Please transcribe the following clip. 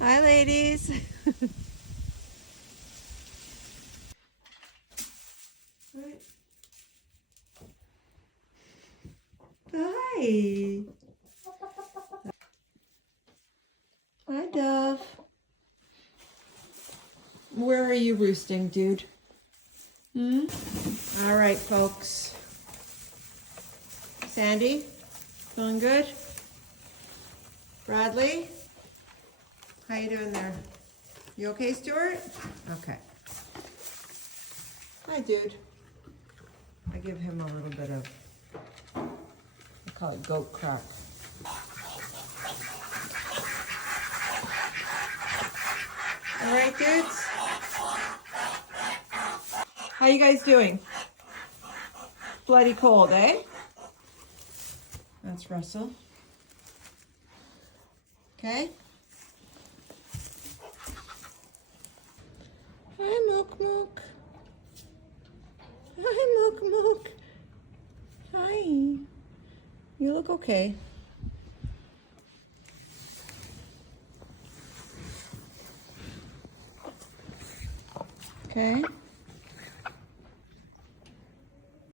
Hi, ladies. Hi. Hi, Dove. Where are you roosting, dude? All right, folks. Sandy, feeling good? Bradley, how you doing there? You okay, Stuart? Okay. Hi, dude. I give him a little bit of, I call it goat crack. All right, dudes. How you guys doing? Bloody cold, eh? That's Russell. Okay. Hi, Mook Mook. Hi, Mook Mook. Hi. You look okay. Okay.